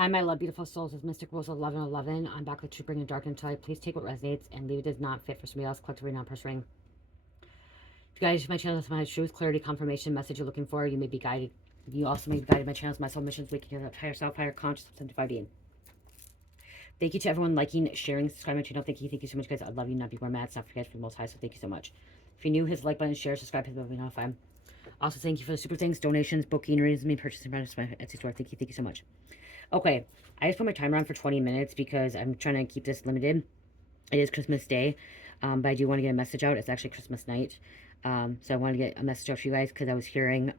Hi, my love, beautiful souls. It's Mystic Rose 1111. I'm back with True Bringing Dark into Light. Please take what resonates and leave it does not fit for somebody else. Collectively non-pursuing. If you guys, my channel is my truth, clarity, confirmation, message you're looking for. You may be guided. You also may be guided by channels, my soul missions, waking up, higher self, higher conscious, sanctified being. Thank you to everyone liking, sharing, subscribing to my channel. Thank you so much, guys. I love you. Not be more mad. It's not for you guys for the most high. So thank you so much. If you're new, hit the like button, share, subscribe, hit the bell notified. Also, thank you for the super things, donations, booking, readings, me purchasing my Etsy store. Thank you so much. Okay, I just put my timer on for 20 minutes because I'm trying to keep this limited. It is Christmas Day, but I do want to get a message out. It's actually Christmas night, so I want to get a message out to you guys because I was hearing,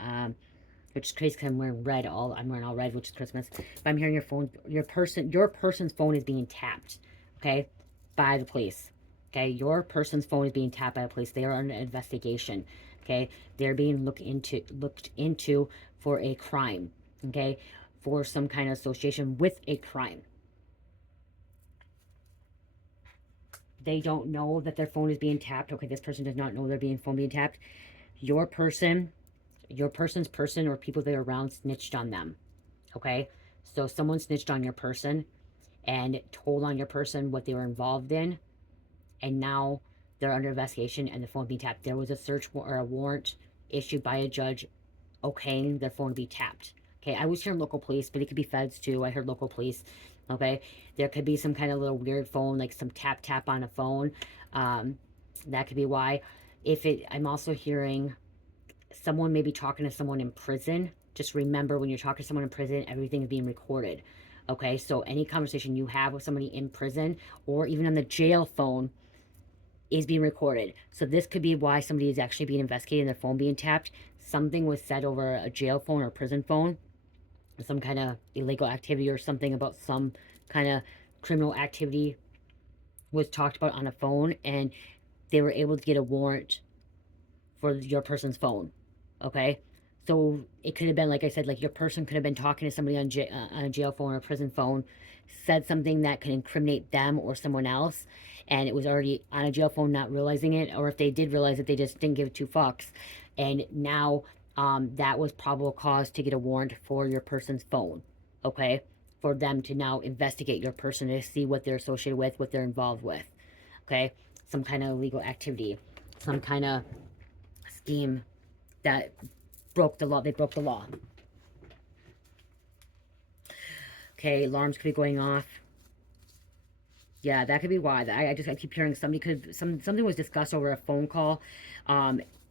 which is crazy because I'm wearing red. I'm wearing all red, which is Christmas. But I'm hearing your person's phone is being tapped, okay, by the police. Okay, your person's phone is being tapped by the police. They are under investigation. Okay, they're being looked into for a crime. Okay, for some kind of association with a crime. They don't know that their phone is being tapped. Okay, this person does not know their phone being tapped. Your person's person or people that are around snitched on them. Okay, so someone snitched on your person and told on your person what they were involved in, and now they're under investigation and the phone being tapped. There was a search or a warrant issued by a judge okaying their phone to be tapped. Okay, I was hearing local police, but it could be feds too. I heard local police. Okay, there could be some kind of little weird phone, like some tap on a phone. That could be why. I'm also hearing someone maybe talking to someone in prison. Just remember, when you're talking to someone in prison, everything is being recorded. Okay, so any conversation you have with somebody in prison or even on the jail phone is being recorded. So this could be why somebody is actually being investigated and their phone being tapped. Something was said over a jail phone or a prison phone, some kind of illegal activity or something about some kind of criminal activity was talked about on a phone, and they were able to get a warrant for your person's phone. Okay, so it could have been, like I said, like your person could have been talking to somebody on a jail phone or a prison phone, said something that could incriminate them or someone else, and it was already on a jail phone, not realizing it, or if they did realize it, they just didn't give two fucks, and now that was probable cause to get a warrant for your person's phone. Okay, for them to now investigate your person to see what they're associated with, what they're involved with. Okay, some kind of illegal activity, some kind of scheme that broke the law. They broke the law. Okay, alarms could be going off. Yeah, that could be why. I keep hearing something was discussed over a phone call.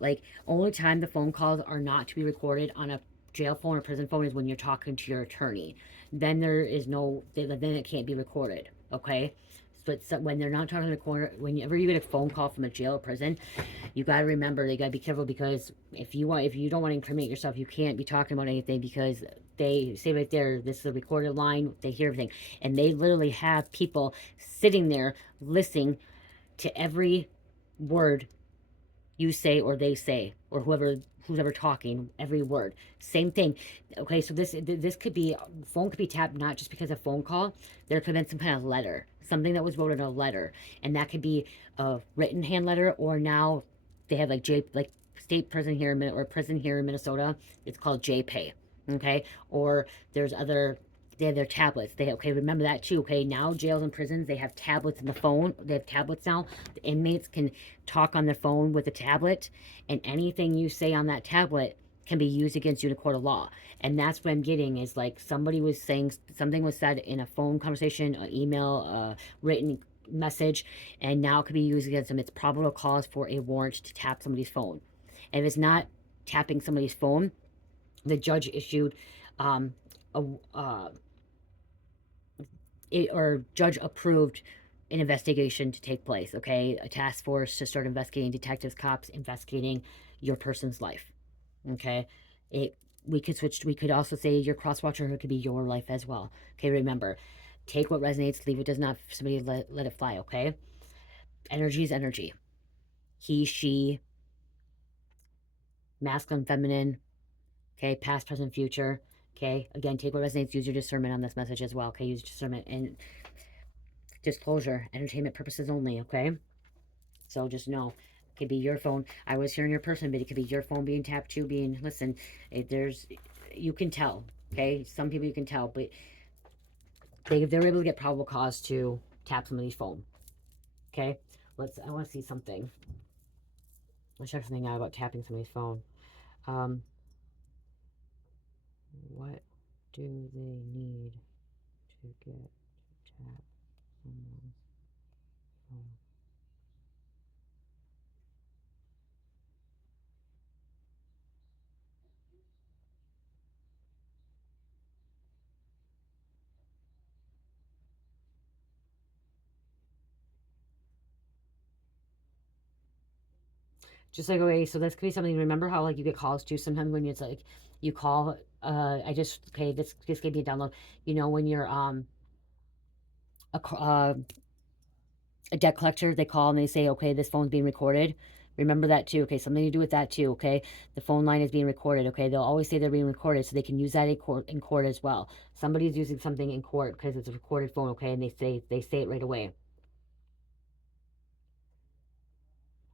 Like, only time the phone calls are not to be recorded on a jail phone or prison phone is when you're talking to your attorney. Then it can't be recorded. Okay, but when they're not talking to the corner, whenever you get a phone call from a jail or prison, you got to remember, they got to be careful, because if you don't want to incriminate yourself, you can't be talking about anything, because they say right there, this is a recorded line, they hear everything, and they literally have people sitting there listening to every word you say or they say, or who's ever talking, every word, same thing. Okay, so this could be, phone could be tapped not just because of phone call. There could have been some kind of letter, something that was wrote in a letter, and that could be a written hand letter, or now they have like state prison here or prison here in Minnesota, it's called JPay. Okay, or there's other, they have their tablets. Okay, remember that too. Okay, now jails and prisons, they have tablets in the phone. They have tablets now. The inmates can talk on their phone with a tablet, and anything you say on that tablet can be used against you in a court of law. And that's what I'm getting, is like somebody was saying, something was said in a phone conversation, an email, a written message, and now it could be used against them. It's probable cause for a warrant to tap somebody's phone. And if it's not tapping somebody's phone, the judge issued a or judge approved an investigation to take place. Okay, a task force to start investigating, detectives, cops investigating your person's life. Okay, we could also say your cross watcher, who could be your life as well. Okay, remember, take what resonates, leave what does not. Somebody let it fly. Okay, energy is energy. He, she, masculine, feminine. Okay, past, present, future. Okay, again, take what resonates, use your discernment on this message as well. Okay, use discernment and disclosure, entertainment purposes only. Okay, so just know, it could be your phone. I was hearing your person, but it could be your phone being tapped too. Listen, you can tell. Okay, some people you can tell, but They're able to get probable cause to tap somebody's phone. Okay, I want to see something. Let's check something out about tapping somebody's phone. Um, what do they need to get tap someone's phone? Just like, okay, so this could be something. Remember how like you get calls too sometimes when it's like you call. I just okay. This gave me a download. You know when you're a debt collector, they call and they say, okay, this phone's being recorded. Remember that too. Okay, something to do with that too. Okay, the phone line is being recorded. Okay, they'll always say they're being recorded, so they can use that in court as well. Somebody's using something in court because it's a recorded phone. Okay, and they say it right away.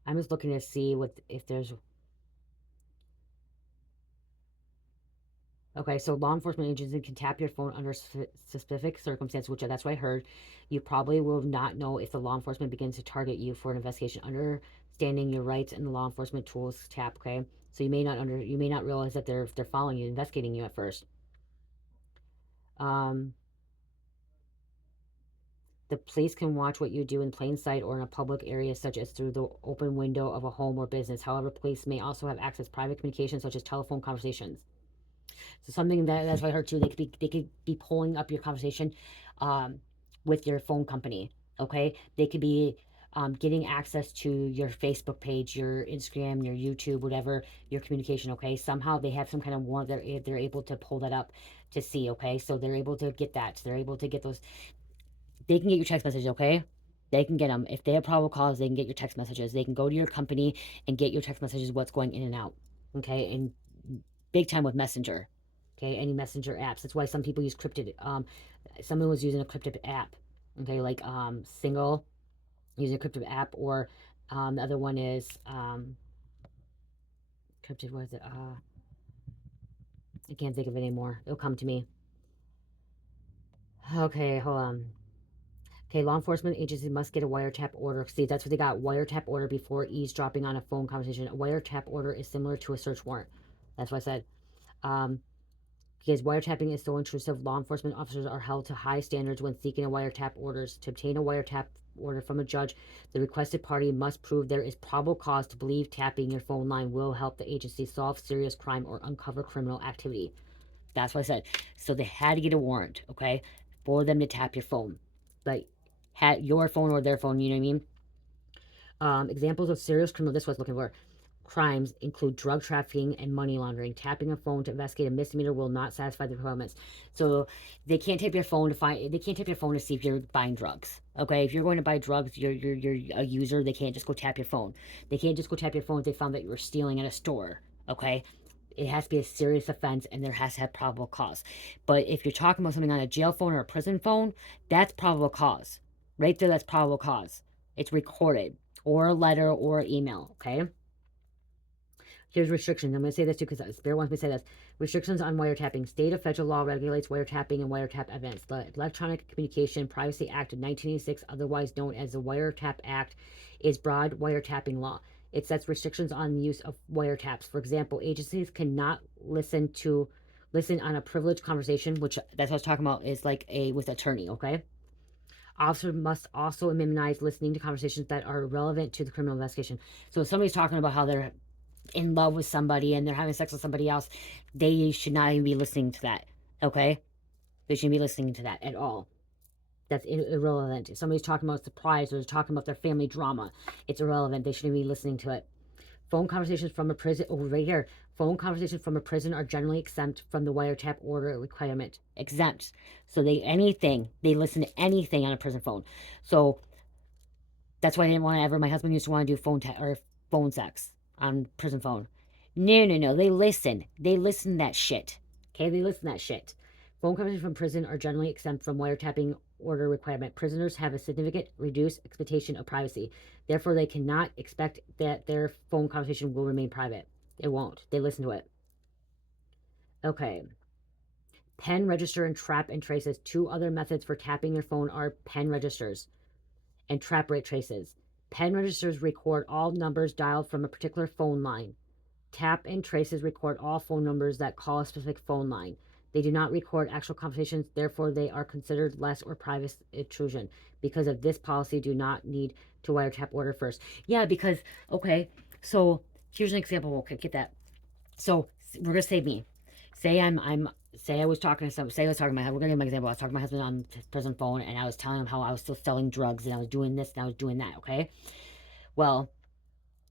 I'm just looking to see what if there's. Okay, so law enforcement agencies can tap your phone under specific circumstances, which that's what I heard. You probably will not know if the law enforcement begins to target you for an investigation. Understanding your rights and the law enforcement tools tap. Okay, so you may not realize that they're following you, investigating you at first. Um, the police can watch what you do in plain sight or in a public area, such as through the open window of a home or business. However, police may also have access to private communications, such as telephone conversations. So something that's what I heard too. They could be pulling up your conversation, um, with your phone company. Okay, they could be getting access to your Facebook page, your Instagram, your YouTube, whatever your communication. Okay, somehow they have some kind of warrant. They're able to pull that up to see. Okay, so they're able to get that. They're able to get those. They can get your text messages. Okay. They can get them. If they have probable cause, they can get your text messages. They can go to your company and get your text messages, what's going in and out. Okay. And big time with Messenger. Okay, any messenger apps. That's why some people use cryptid. Someone was using a cryptid app. Okay, like single using a cryptid app, or the other one is cryptid. What is it? I can't think of it anymore. It'll come to me. Okay, hold on. Okay, law enforcement agencies must get a wiretap order. See, that's what they got. Wiretap order before eavesdropping on a phone conversation. A wiretap order is similar to a search warrant. That's what I said. Um, Because wiretapping is so intrusive, law enforcement officers are held to high standards when seeking a wiretap orders. To obtain a wiretap order from a judge, the requested party must prove there is probable cause to believe tapping your phone line will help the agency solve serious crime or uncover criminal activity. That's what I said. So they had to get a warrant, okay, for them to tap your phone. Like, had your phone or their phone, you know what I mean? Examples of serious criminal, this was looking for, crimes include drug trafficking and money laundering. Tapping a phone to investigate a misdemeanor will not satisfy the requirements. So they can't tap your phone to find. They can't tap your phone to see if you're buying drugs. Okay, if you're going to buy drugs, you're a user. They can't just go tap your phone. They can't just go tap your phone if they found that you were stealing at a store. Okay, it has to be a serious offense and there has to have probable cause. But if you're talking about something on a jail phone or a prison phone, that's probable cause. Right there, that's probable cause. It's recorded, or a letter or email. Okay. Here's restrictions. I'm going to say this too because Spirit wants me to say this. Restrictions on wiretapping. State or federal law regulates wiretapping and wiretap evidence. The Electronic Communication Privacy Act of 1986, otherwise known as the Wiretap Act, is broad wiretapping law. It sets restrictions on the use of wiretaps. For example, agencies cannot listen on a privileged conversation, which that's what I was talking about, is like a with attorney, okay? Officers must also minimize listening to conversations that are relevant to the criminal investigation. So if somebody's talking about how they're in love with somebody and they're having sex with somebody else, they should not even be listening to that. Okay? They shouldn't be listening to that at all. That's irrelevant. If somebody's talking about surprise or talking about their family drama, it's irrelevant. They shouldn't be listening to it. Phone conversations from a prison, oh, right here. Phone conversations from a prison are generally exempt from the wiretap order requirement. Exempt. So they listen to anything on a prison phone. So that's why I didn't want to ever. My husband used to want to do phone sex on prison phone. No, no, no. They listen. They listen to that shit. Okay, they listen to that shit. Phone conversations from prison are generally exempt from wiretapping order requirement. Prisoners have a significant reduced expectation of privacy. Therefore, they cannot expect that their phone conversation will remain private. It won't. They listen to it. Okay. Pen, register, and trap and traces. 2 other methods for tapping your phone are pen registers and trap rate traces. Pen registers record all numbers dialed from a particular phone line. Tap and traces record all phone numbers that call a specific phone line. They do not record actual conversations, therefore they are considered less or private intrusion. Because of this policy, do not need to wiretap order first. Yeah, because, okay, so here's an example. Okay, get that. So we're gonna say me. Say I was talking to some. Say I was talking to my. We're gonna give my example. I was talking to my husband on his present phone, and I was telling him how I was still selling drugs, and I was doing this, and I was doing that. Okay. Well,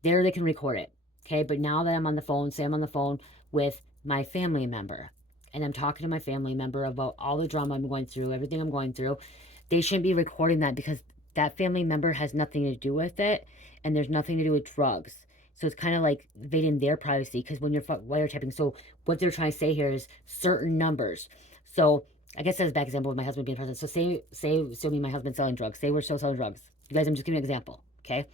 there they can record it. Okay, but now that I'm on the phone, say I'm on the phone with my family member, and I'm talking to my family member about all the drama I'm going through, everything I'm going through, they shouldn't be recording that because that family member has nothing to do with it, and there's nothing to do with drugs. So it's kind of like invading their privacy because when you're wiretapping, so what they're trying to say here is certain numbers. So I guess that's a bad example of my husband being present. So so me and my husband selling drugs. Say we're still selling drugs. You guys, I'm just giving you an example, okay?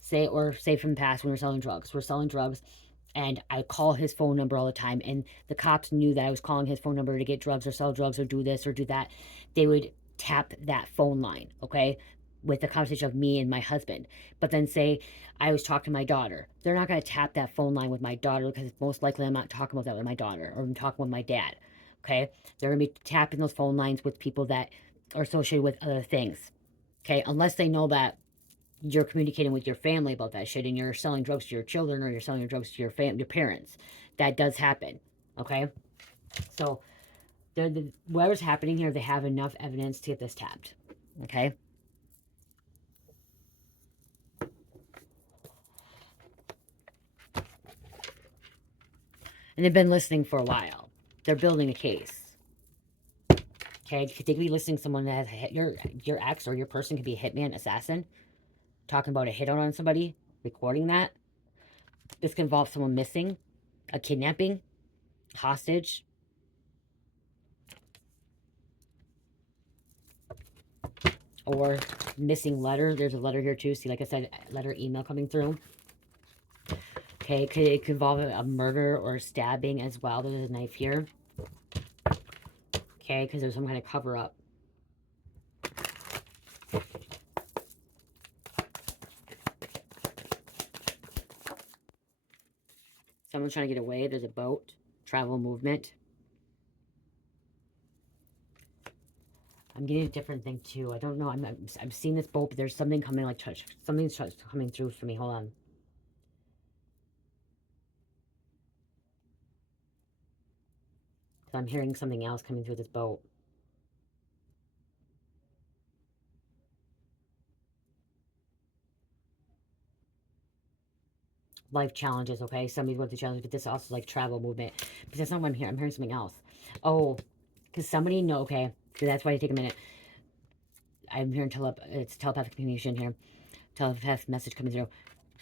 Say from the past when we're selling drugs. We're selling drugs, and I call his phone number all the time, and the cops knew that I was calling his phone number to get drugs or sell drugs or do this or do that. They would tap that phone line, okay, with the conversation of me and my husband. But then say I was talking to my daughter. They're not going to tap that phone line with my daughter because most likely I'm not talking about that with my daughter or I'm talking with my dad, okay? They're going to be tapping those phone lines with people that are associated with other things, okay? Unless they know that you're communicating with your family about that shit and you're selling drugs to your children or you're selling your drugs to your parents. That does happen, okay? So whatever's happening here, they have enough evidence to get this tapped, okay? And they've been listening for a while. They're building a case. Okay, they could be listening to someone that has your ex or your person could be a hitman, assassin, talking about a hit out on somebody, recording that. This could involve someone missing, a kidnapping, hostage. Or missing letter. There's a letter here too. See, like I said, letter, email coming through. Okay, it could involve a murder or a stabbing as well. There's a knife here. Okay, because there's some kind of cover up. Someone's trying to get away. There's a boat. Travel movement. I'm getting a different thing too. I don't know. I'm seeing this boat, but there's something coming, like something's coming through for me. Hold on. So I'm hearing something else coming through this boat. Life challenges, okay? Somebody's going through challenges, but this also is like travel movement. But that's not what I'm hearing. I'm hearing something else. Oh, because somebody know, okay? So that's why I take a minute. I'm hearing it's telepathic communication here. Telepathic message coming through.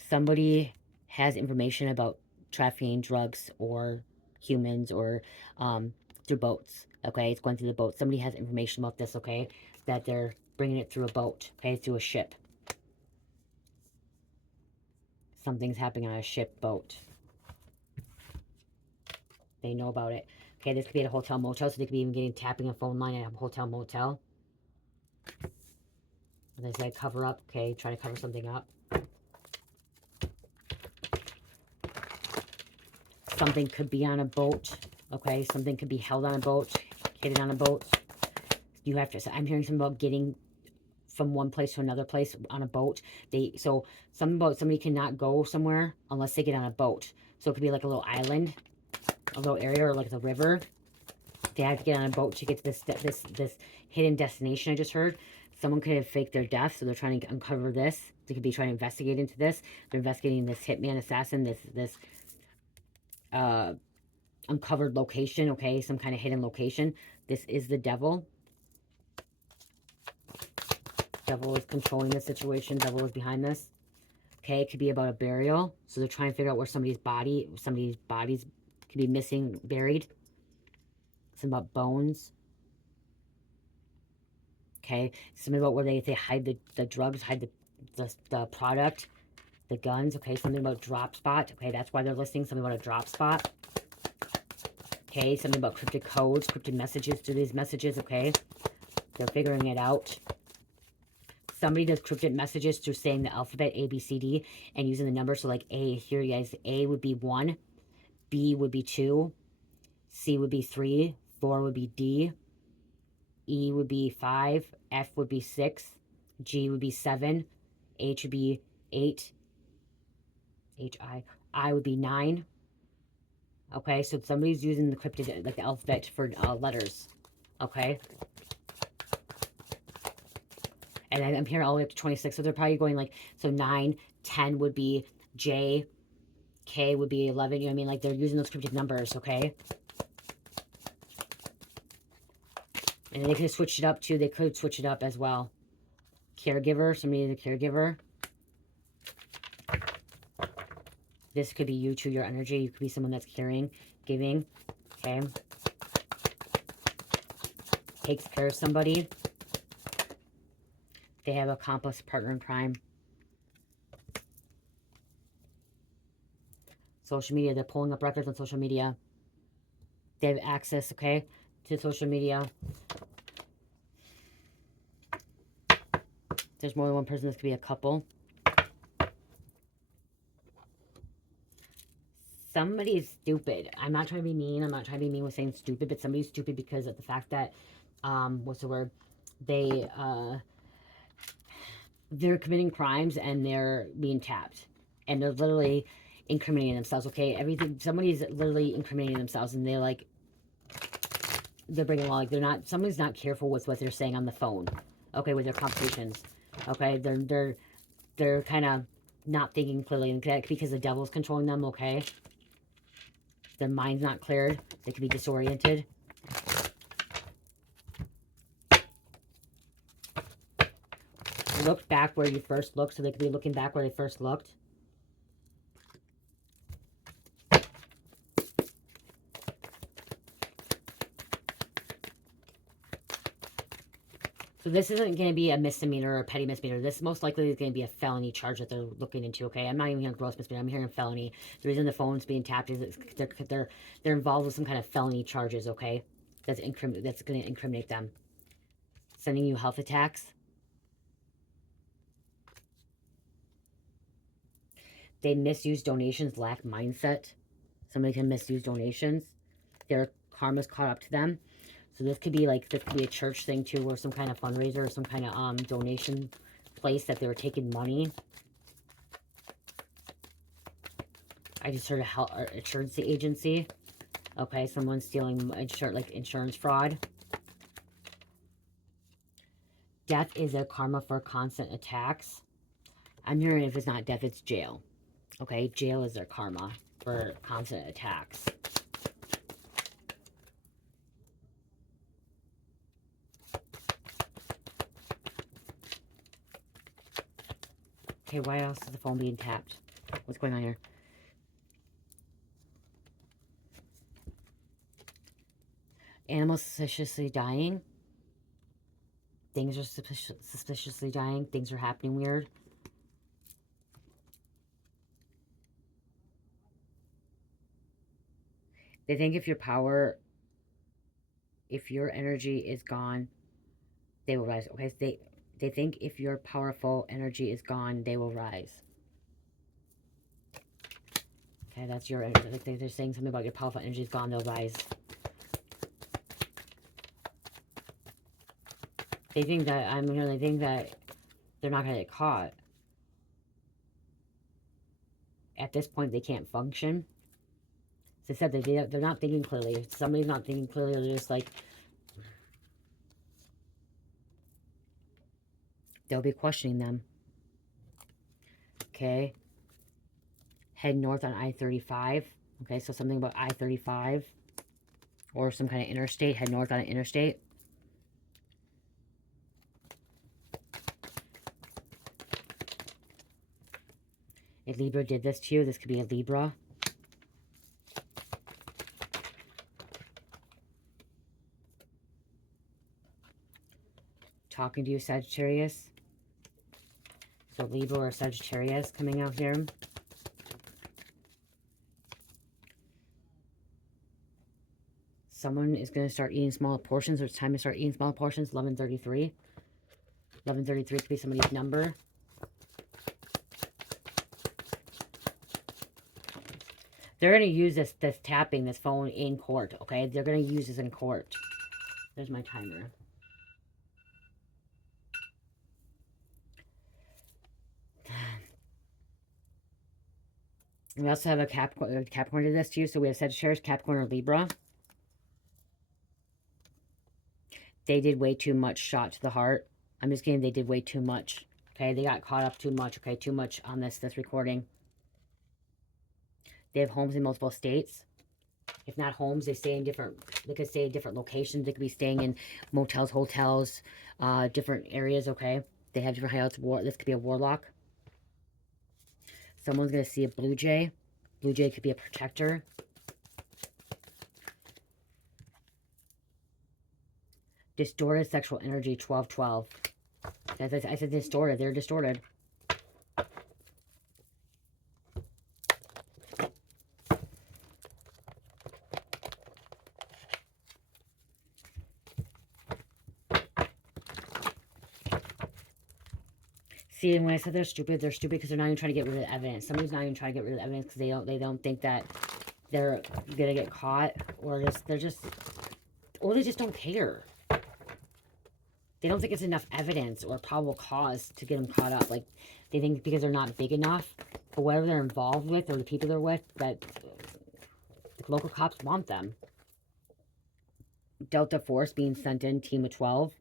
Somebody has information about trafficking drugs or humans or through boats, okay? It's going through the boat. Somebody has information about this, okay? That they're bringing it through a boat, okay? Through a ship. Something's happening on a ship, boat. They know about it. Okay, this could be at a hotel motel, so they could be even getting tapping a phone line at a hotel motel. As I said, cover up. Okay, try to cover something up. Something could be on a boat. Okay, something could be held on a boat, hidden on a boat. You have to. So I'm hearing something about getting from one place to another place on a boat. So something about somebody cannot go somewhere unless they get on a boat. So it could be like a little island, a little area, or like a river. They have to get on a boat to get to this hidden destination. I just heard someone could have faked their death, so they're trying to uncover this. They could be trying to investigate into this. They're investigating this hitman, assassin, this uncovered location. Okay, some kind of hidden location. This is the devil. Devil is controlling the situation. Devil is behind this. Okay, it could be about a burial. So they're trying to figure out where somebody's bodies could be missing, buried. Something about bones. Okay, something about where they hide the drugs, hide the product, the guns. Okay, something about drop spot. Okay, that's why they're listing something about a drop spot. okay? Something about cryptic codes, cryptic messages through these messages, okay? They're figuring it out. Somebody does cryptic messages through saying the alphabet A, B, C, D and using the numbers. So like A, here you guys, A would be 1, B would be 2, C would be 3, 4 would be D, E would be 5, F would be 6, G would be 7, H would be 8, I would be 9. Okay, so somebody's using the cryptic, like the alphabet for letters. Okay. And I'm hearing all the way up to 26, so they're probably going like, so 9, 10 would be J, K would be 11, you know what I mean? Like they're using those cryptic numbers, okay? And they could have switched it up too. They could switch it up as well. Caregiver, somebody is a caregiver. This could be you too, your energy. You could be someone that's caring, giving, okay? Takes care of somebody. They have a accomplice, partner in crime. Social media, they're pulling up records on social media. They have access, okay, to social media. There's more than one person. This could be a couple. Somebody's stupid. I'm not trying to be mean. I'm not trying to be mean with saying stupid, but somebody's stupid because of the fact that, what's the word? They're committing crimes and they're being tapped. And they're literally incriminating themselves, okay? Everything, somebody's literally incriminating themselves and they're like, they're bringing along, like they're not, somebody's not careful with what they're saying on the phone, okay, with their conversations, okay? They're kind of not thinking clearly, and because the devil's controlling them, okay? Their mind's not cleared. They could be disoriented. Look back where you first looked, so they could be looking back where they first looked. So this isn't going to be a misdemeanor or a petty misdemeanor. This most likely is going to be a felony charge that they're looking into, okay? I'm not even hearing gross misdemeanor. I'm hearing felony. The reason the phone's being tapped is they're involved with some kind of felony charges, okay? That's going to incriminate them. Sending you health attacks. They misuse donations, lack mindset. Somebody can misuse donations. Their karma's caught up to them. So this could be like, this could be a church thing too, or some kind of fundraiser or some kind of donation place that they were taking money. I just heard a health or insurance agency. Okay, someone's stealing insurance fraud. Death is a karma for constant attacks. I'm hearing if it's not death, it's jail. Okay, jail is their karma for constant attacks. Okay, why else is the phone being tapped? What's going on here? Animals suspiciously dying. Things are suspiciously dying. Things are happening weird. They think if your energy is gone, they will rise. Okay, so they think if your powerful energy is gone, they will rise. Okay, that's your energy. Like they're saying something about your powerful energy is gone, they'll rise. They think that, they think that they're not going to get caught. At this point, they can't function. As I said, they're not thinking clearly. If somebody's not thinking clearly, they're just like, they'll be questioning them. Okay. Head north on I-35. Okay, so something about I-35. Or some kind of interstate. Head north on an interstate. If Libra did this to you, this could be a Libra. Talking to you, Sagittarius. So Libra or Sagittarius coming out here. Someone is going to start eating smaller portions. It's time to start eating smaller portions. 1133. 1133 could be somebody's number. They're going to use this tapping, this phone in court, okay? They're going to use this in court. There's my timer. We also have a Capricorn to this too. So we have Sagittarius, Capricorn, or Libra. They did way too much shot to the heart. I'm just kidding. They did way too much. Okay, they got caught up too much. Okay, too much on this recording. They have homes in multiple states. If not homes, they stay in different. They could stay in different locations. They could be staying in motels, hotels, different areas. Okay, they have different hideouts. This could be a warlock. Someone's gonna see a blue jay. Blue jay could be a protector. Distorted sexual energy, 1212. As I said, distorted. They're distorted. See, and when I said they're stupid because they're not even trying to get rid of the evidence. Somebody's not even trying to get rid of the evidence because they don't think that they're gonna get caught, or they just don't care. They don't think it's enough evidence or probable cause to get them caught up. Like, they think because they're not big enough, or whatever they're involved with, or the people they're with, that the local cops want them. Delta Force being sent in, team of 12.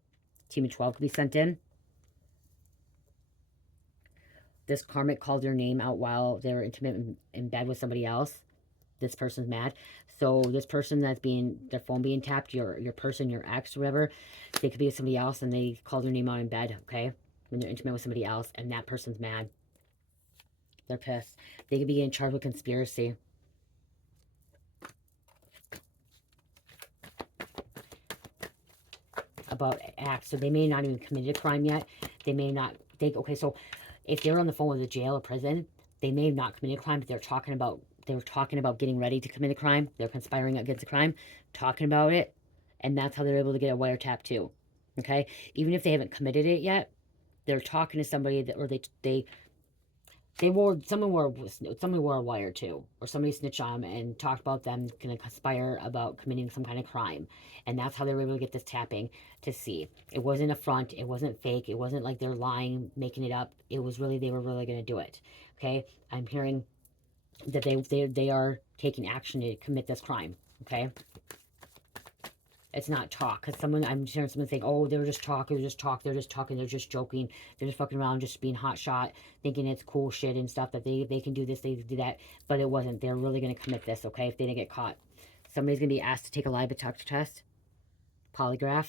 Team of 12 could be sent in. This karmic called your name out while they were intimate in bed with somebody else. This person's mad. So this person that's their phone being tapped, your person, your ex, or whatever, they could be with somebody else and they called their name out in bed, okay? When they're intimate with somebody else, and that person's mad. They're pissed. They could be in charge with conspiracy. About acts. So they may not even committed a crime yet. They may not. Okay, so if they're on the phone with a jail or prison, they may have not committed a crime, but they were talking about getting ready to commit a crime. They're conspiring against a crime, talking about it, and that's how they're able to get a wiretap too. Okay, even if they haven't committed it yet, they're talking to somebody that, or someone wore a wire too, or somebody snitched on them and talked about them gonna conspire about committing some kind of crime, and that's how they were able to get this tapping to see. It wasn't a front, it wasn't fake, it wasn't like they're lying, making it up. It was really, they were really gonna do it. Okay, I'm hearing that they are taking action to commit this crime. Okay, it's not talk, because I'm hearing someone saying, oh, they were just talking, they're just talking, they're just joking, they're just fucking around, just being hot shot, thinking it's cool shit and stuff, that they can do this, they do that, but it wasn't. They're really going to commit this, okay, if they didn't get caught. Somebody's going to be asked to take a lie detector test, polygraph,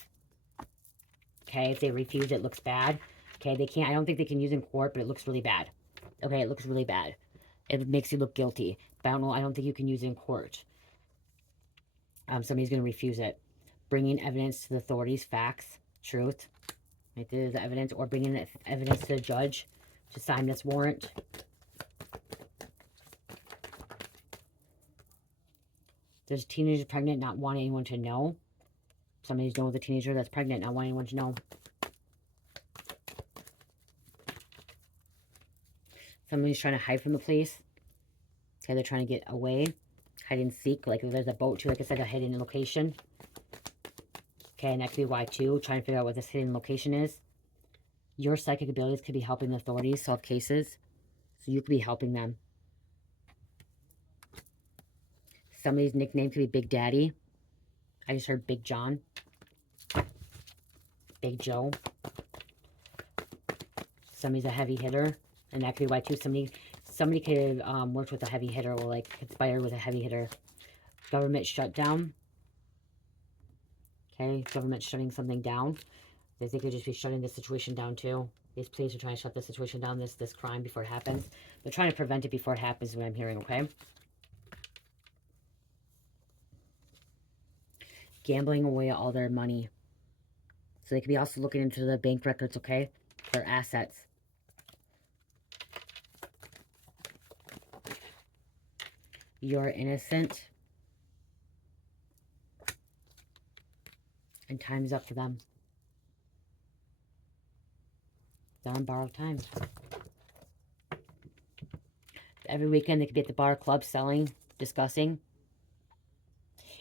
okay, if they refuse, it looks bad, okay, they can't, I don't think they can use it in court, but it looks really bad, okay, it looks really bad, it makes you look guilty, but I don't think you can use it in court. Somebody's going to refuse it. Bringing evidence to the authorities, facts, truth. Right, there's the evidence, or bringing evidence to the judge to sign this warrant. There's a teenager pregnant, not wanting anyone to know. Somebody's dealing with a teenager that's pregnant, not wanting anyone to know. Somebody's trying to hide from the police. Okay, they're trying to get away. Hide and seek, like there's a boat too, like I said, a hidden location. Okay, and that could be why too, trying to figure out what this hidden location is. Your psychic abilities could be helping the authorities solve cases. So you could be helping them. Somebody's nickname could be Big Daddy. I just heard Big John. Big Joe. Somebody's a heavy hitter. And that could be why too. Somebody could have worked with a heavy hitter, or like conspired with a heavy hitter. Government shutdown. Okay, government shutting something down. They could just be shutting the situation down too. These police are trying to shut the situation down, this crime, before it happens. They're trying to prevent it before it happens, is what I'm hearing, okay? Gambling away all their money. So they could be also looking into the bank records, okay? Their assets. You're innocent. And time's up for them. They're on borrowed time. Every weekend they could be at the bar, club, selling, discussing.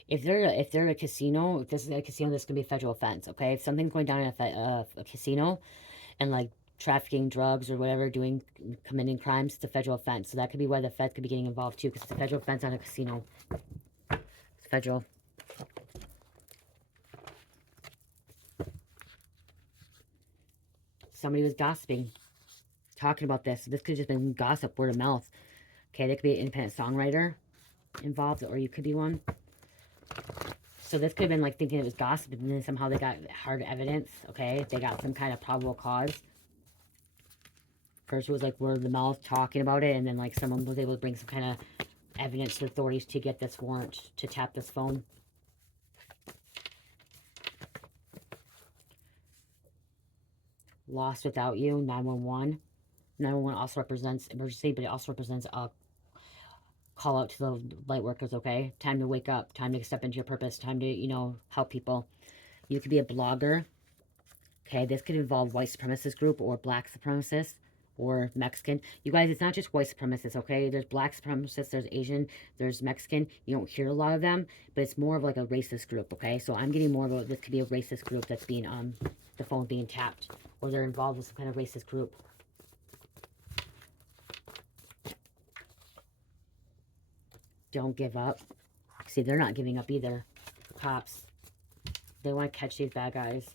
If they're a casino, if this is a casino, this could be a federal offense. Okay, if something's going down in a casino, and like trafficking drugs or whatever, committing crimes, it's a federal offense. So that could be why the feds could be getting involved too, because it's a federal offense on a casino. It's federal. Somebody was gossiping, talking about this. This could have just been gossip, word of mouth. Okay, there could be an independent songwriter involved, or you could be one. So this could have been like thinking it was gossip, and then somehow they got hard evidence. Okay, they got some kind of probable cause. First it was like word of the mouth talking about it, and then like someone was able to bring some kind of evidence to authorities to get this warrant to tap this phone. Lost without you, 911. 911 also represents emergency, but it also represents a call out to the light workers, okay? Time to wake up, time to step into your purpose, time to, you know, help people. You could be a blogger, okay? This could involve white supremacist group or black supremacist or Mexican. You guys, it's not just white supremacists, okay? There's black supremacists, there's Asian, there's Mexican. You don't hear a lot of them, but it's more of like a racist group, okay? So I'm getting more of a, this could be a racist group that's being, the phone being tapped, or they're involved with some kind of racist group. Don't give up. See, they're not giving up either. Cops. They want to catch these bad guys.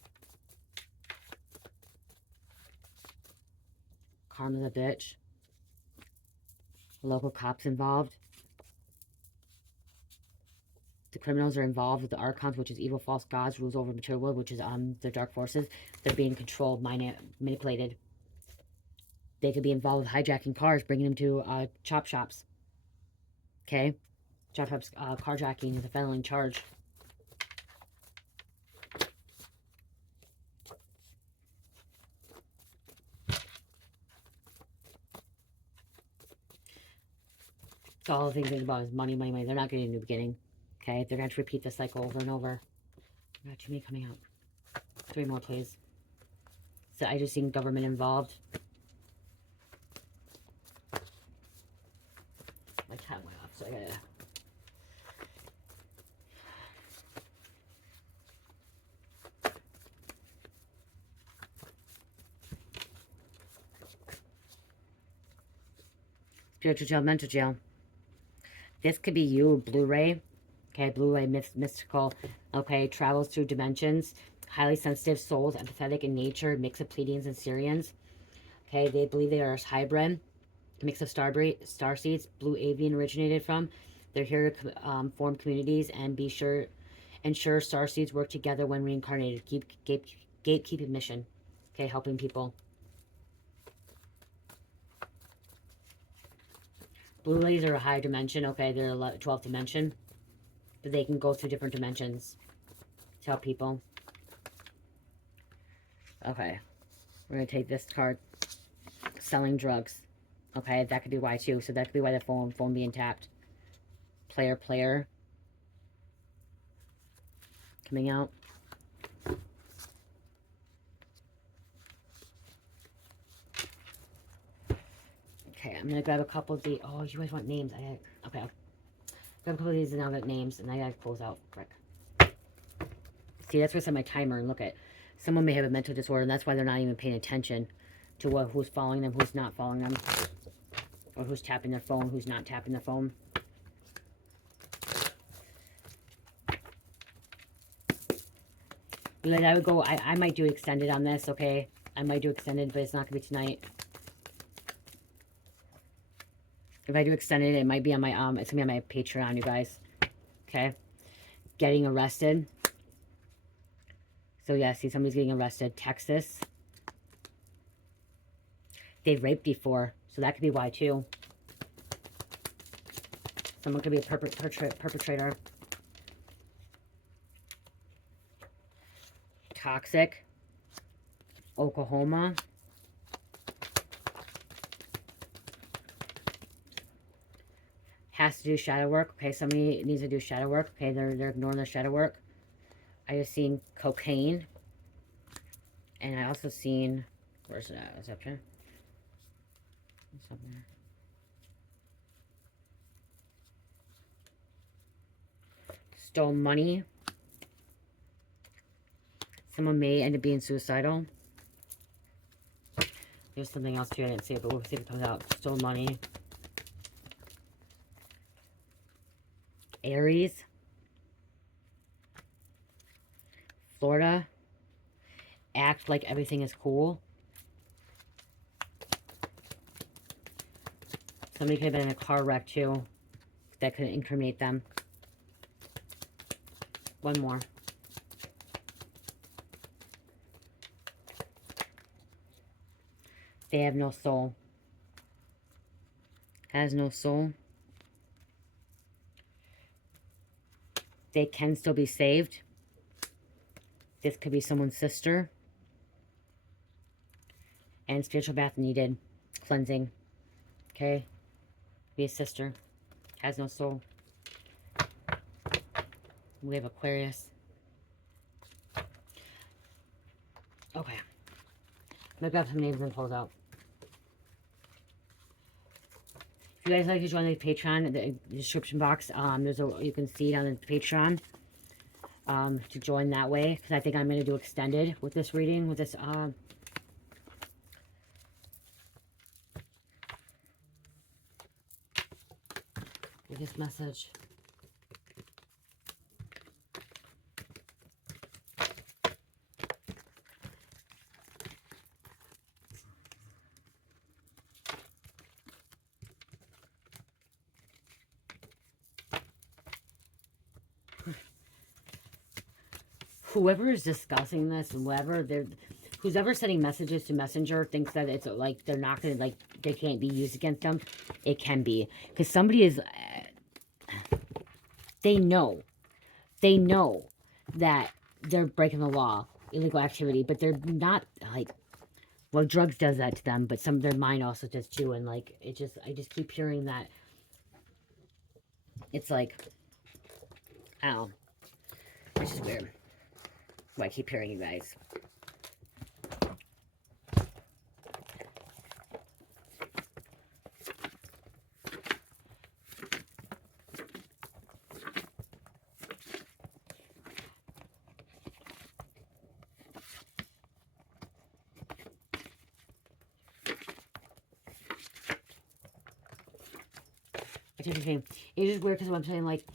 Karma's a bitch. Local cops involved. The criminals are involved with the archons, which is evil, false gods, rules over material world, which is the dark forces. They're being controlled, manipulated. They could be involved with hijacking cars, bringing them to chop shops. Okay? Chop shops, carjacking is a felony charge. So all the things think about is money, money, money. They're not getting a new beginning. Okay? They're going to repeat the cycle over and over. I got too many coming out. 3 more, please. So I just seen government involved. My time went off, so I gotta... Spiritual jail, mental jail. This could be you, Blu-ray. Okay, Blu-ray, mystical. Okay, travels through dimensions. Highly sensitive souls, empathetic in nature. Mix of Pleiadians and Syrians. Okay, they believe they are a hybrid. Mix of starseeds. Blue avian originated from. They're here to form communities and ensure starseeds work together when reincarnated. Gatekeeping mission. Okay, helping people. Blue rays are a higher dimension. Okay, they're 12th dimension. But they can go through different dimensions to help people. Okay. We're going to take this card. Selling drugs. Okay, that could be why too. So that could be why the phone being tapped. Player. Coming out. Okay, I'm gonna grab a couple of the. Oh, you guys want names? Okay. Grab a couple of these and I'll get names, and I gotta close out quick. See, that's what's on my timer. And look at, someone may have a mental disorder, and that's why they're not even paying attention to who's following them, who's not following them, or who's tapping their phone, who's not tapping their phone. But I would go. I might do extended on this. Okay, I might do extended, but it's not gonna be tonight. If I do extended, it might be on my it's gonna be on my Patreon, you guys. Okay. Getting arrested. So yeah, see, somebody's getting arrested. Texas. They've raped before, so that could be why too. Someone could be a perpetrator. Toxic. Oklahoma. Has to do shadow work. Okay, somebody needs to do shadow work. Okay, they're ignoring their shadow work. I just seen cocaine. And I also seen, where's it at? Is it up here? Somewhere. Stole money. Someone may end up being suicidal. There's something else too, I didn't see it, but we'll see if it comes out. Stole money. Aries. Florida. Act like everything is cool. Somebody could have been in a car wreck too. That could incriminate them. One more. They have no soul. Has no soul. They can still be saved. This could be someone's sister. And spiritual bath needed. Cleansing. Okay? Be a sister. Has no soul. We have Aquarius. Okay. I'm gonna grab some names and close out. If you guys like to join the Patreon, the description box, you can see it on the Patreon. To join that way, because I think I'm going to do extended with this reading, with this, message. Whoever is discussing this, and who's ever sending messages to Messenger thinks that it's like they're not going to, like, they can't be used against them. It can be. Because somebody is, they know that they're breaking the law, illegal activity, but they're not, like, well, drugs does that to them, but some of their mind also does too, and, like, I just keep hearing that. It's like, I don't know. It's just weird. I keep hearing you guys. It's interesting. It's just weird because I'm saying, like,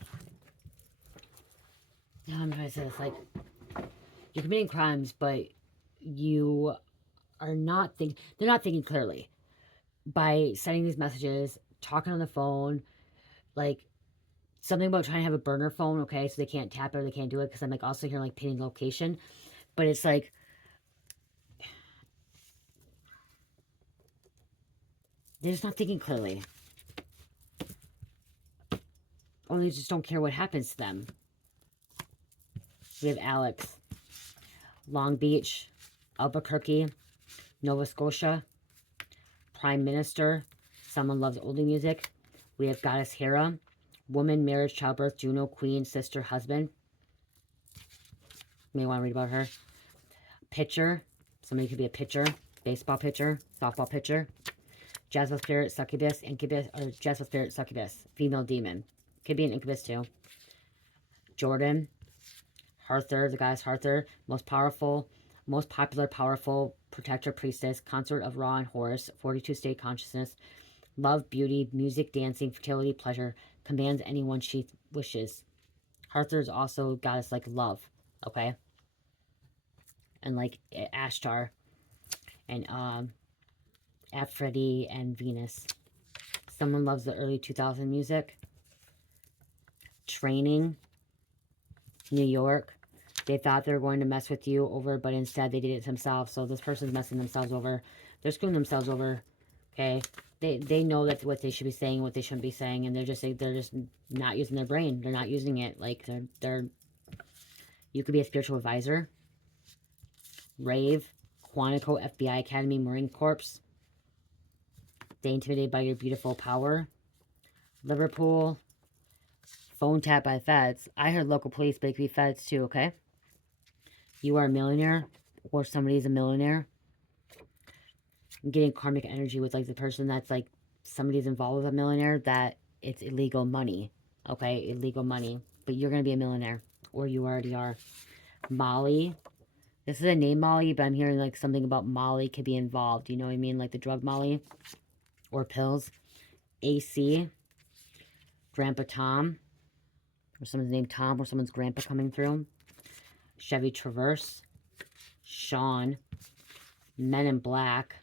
I'm trying to say this, like, you're committing crimes, but you are not thinking, they're not thinking clearly. By sending these messages, talking on the phone, like, something about trying to have a burner phone, okay, so they can't tap it or they can't do it, because I'm, like, also hearing, like, pinning location. But it's, like, they're just not thinking clearly. Or they just don't care what happens to them. We have Alex. Long Beach, Albuquerque, Nova Scotia, Prime Minister, someone loves oldie music. We have Goddess Hera, woman, marriage, childbirth, Juno, queen, sister, husband. You may want to read about her. Pitcher, somebody could be a pitcher, baseball pitcher, softball pitcher. Jezebel spirit, succubus, incubus, or Jezebel spirit, succubus, female demon. Could be an incubus too. Jordan, Arthur, the goddess Arthur, most popular, powerful protector, priestess, consort of Ra and Horus, 42 state consciousness, love, beauty, music, dancing, fertility, pleasure, commands anyone she wishes. Arthur is also goddess like love, okay? And like Ashtar and Aphrodite and Venus. Someone loves the early 2000 music. Training, New York. They thought they were going to mess with you over, but instead they did it themselves. So this person's messing themselves over. They're screwing themselves over. Okay, they know that what they should be saying, what they shouldn't be saying, and they're just not using their brain. They're not using it. Like they're. You could be a spiritual advisor. Rave, Quantico, FBI Academy, Marine Corps. They intimidated by your beautiful power. Liverpool. Phone tap by feds. I heard local police, but it could be feds too, okay? You are a millionaire, or somebody's a millionaire. I'm getting karmic energy with like the person that's like somebody's involved with a millionaire, that it's illegal money. Okay, illegal money. But you're going to be a millionaire, or you already are. Molly. This is a name Molly, but I'm hearing like something about Molly could be involved. You know what I mean? Like the drug Molly or pills. AC. Grandpa Tom. Or someone's named Tom, or someone's grandpa coming through. Chevy Traverse. Sean. Men in Black.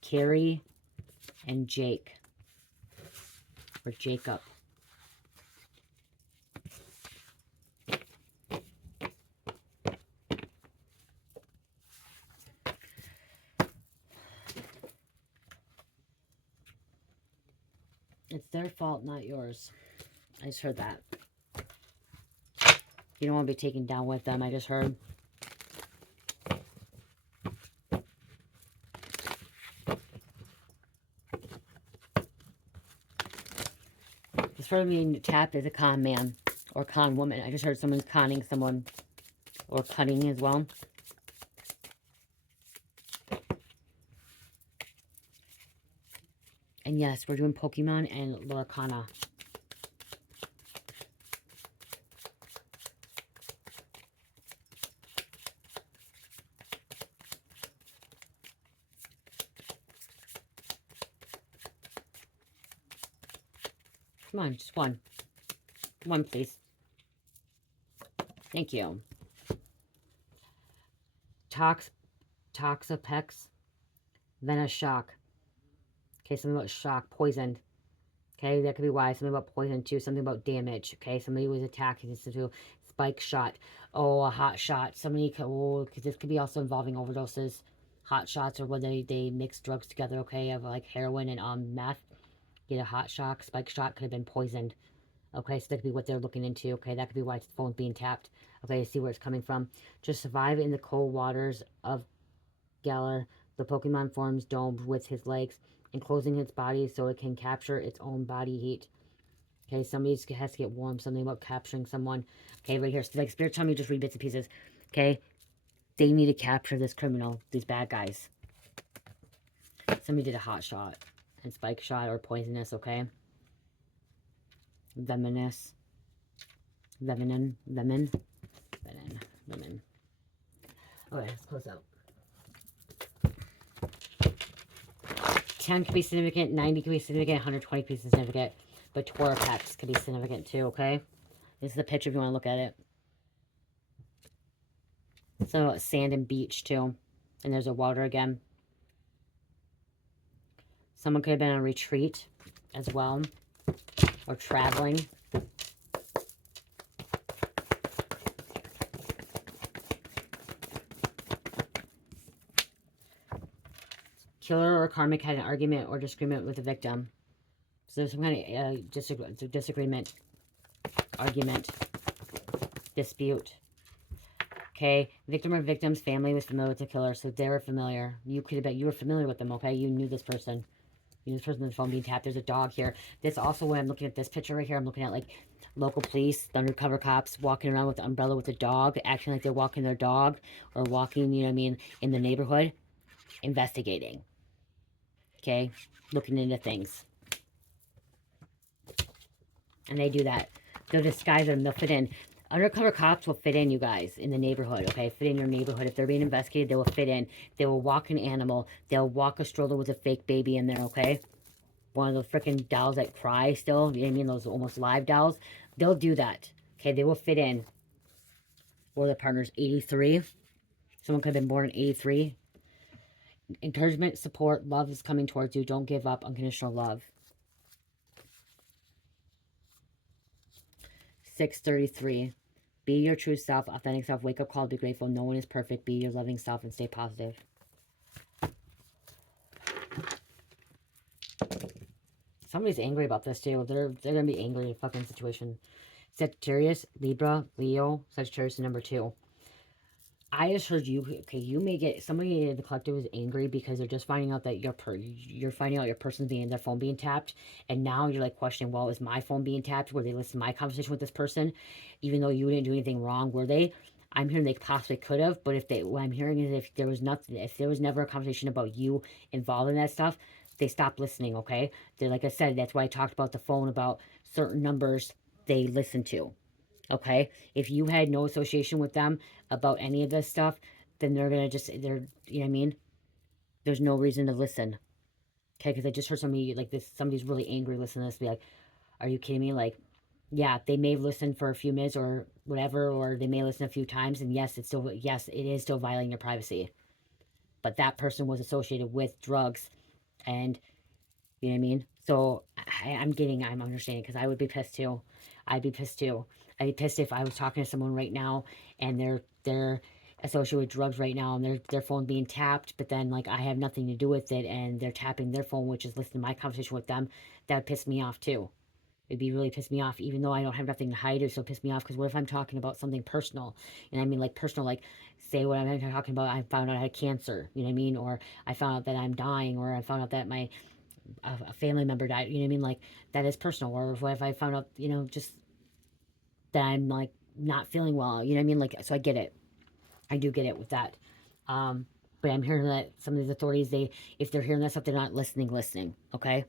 Carrie and Jake. Or Jacob. It's their fault, not yours. I just heard that. You don't want to be taken down with them, I just heard. This person being tapped as a con man or con woman. I just heard someone's conning someone, or cutting as well. And yes, we're doing Pokemon and Lorcana. Come on, just one. One, please. Thank you. Toxapex. Venoshock. Okay, something about shock. Poisoned. Okay, that could be why. Something about poison too. Something about damage. Okay, somebody was attacked. Spike shot. Oh, a hot shot. Somebody could, oh, because this could be also involving overdoses. Hot shots, or when they mix drugs together, okay, of like heroin and meth. Get a hot shock. Spike shot could have been poisoned. Okay, so that could be what they're looking into. Okay, that could be why the phone's being tapped. Okay, see where it's coming from. Just survive in the cold waters of Galar. The Pokemon forms domed with his legs, enclosing its body so it can capture its own body heat. Okay, somebody has to get warm. Something about capturing someone. Okay, right here. So like Spirit tell me just read bits and pieces. Okay, they need to capture this criminal, these bad guys. Somebody did a hot shot and spike shot or poisonous. Okay, venomous, venom. Okay, let's close out. 10 could be significant, 90 could be significant, 120 could be significant, but Torpex could be significant too, okay? This is the picture if you want to look at it. So sand and beach too. And there's a water again. Someone could have been on a retreat as well, or traveling. Killer or karmic had an argument or disagreement with the victim. So there's some kind of disagreement, argument, dispute. Okay, victim or victim's family was familiar with the killer, so they were familiar. You could have been, you were familiar with them, okay? You knew this person. You knew this person on the phone being tapped. There's a dog here. This also, when I'm looking at this picture right here, I'm looking at like local police, undercover cops walking around with the umbrella with a dog, acting like they're walking their dog, or walking, you know what I mean, in the neighborhood, investigating. Okay, looking into things. And they do that. They'll disguise them. They'll fit in. Undercover cops will fit in, you guys, in the neighborhood, okay? Fit in your neighborhood. If they're being investigated, they will fit in. They will walk an animal. They'll walk a stroller with a fake baby in there, okay? One of those freaking dolls that cry still. You know what I mean? Those almost live dolls. They'll do that, okay? They will fit in. Or the partner's 83. Someone could have been born in 83. Encouragement, support, love is coming towards you. Don't give up. Unconditional love. 633. Be your true self, authentic self. Wake up call, be grateful. No one is perfect. Be your loving self and stay positive. Somebody's angry about this too. They're going to be angry at fucking situation. Sagittarius, Libra, Leo, Sagittarius number 2. I just heard you, okay, you may get, somebody in the collective is angry because they're just finding out that you're finding out your person's being, their phone being tapped, and now you're like questioning, well, is my phone being tapped? Were they listening to my conversation with this person? Even though you didn't do anything wrong, were they? I'm hearing they possibly could have, but what I'm hearing is if there was nothing, if there was never a conversation about you involved in that stuff, they stopped listening, okay? They, like I said, that's why I talked about the phone, about certain numbers they listen to, okay? If you had no association with them about any of this stuff, then they're gonna just, you know what I mean? There's no reason to listen, okay? Because I just heard somebody, like this, somebody's really angry listening to this, be like, are you kidding me? Like, yeah, they may listen for a few minutes or whatever, or they may listen a few times, and yes, yes, it is still violating your privacy. But that person was associated with drugs, and you know what I mean. So I'm understanding, because I would be pissed too. I'd be pissed too. I'd be pissed if I was talking to someone right now and they're associated with drugs right now, and their phone being tapped, but then like I have nothing to do with it, and they're tapping their phone, which is listening to my conversation with them. That would piss me off too. It'd be really piss me off, even though I don't have nothing to hide. It would still piss me off, because what if I'm talking about something personal? And I mean, like personal, like say what I'm talking about. I found out I had cancer. You know what I mean? Or I found out that I'm dying, or I found out that my a family member died. You know what I mean? Like that is personal. Or what if I found out, you know, just that I'm like not feeling well. You know what I mean? Like, so I get it. I do get it with that. Um, but I'm hearing that some of these authorities, if they're hearing that stuff, they're not listening. Okay,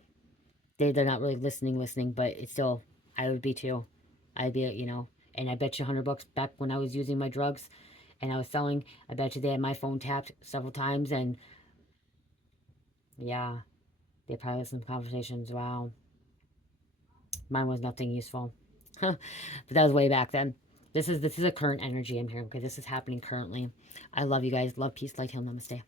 they're not really listening, but it's still, I would be too. I'd be, you know, and I bet you $100 back when I was using my drugs and I was selling, I bet you they had my phone tapped several times, and yeah, they probably had some conversations. Wow. Mine was nothing useful. But that was way back then. This is a current energy I'm hearing. Okay, this is happening currently. I love you guys. Love, peace, light, heal, namaste.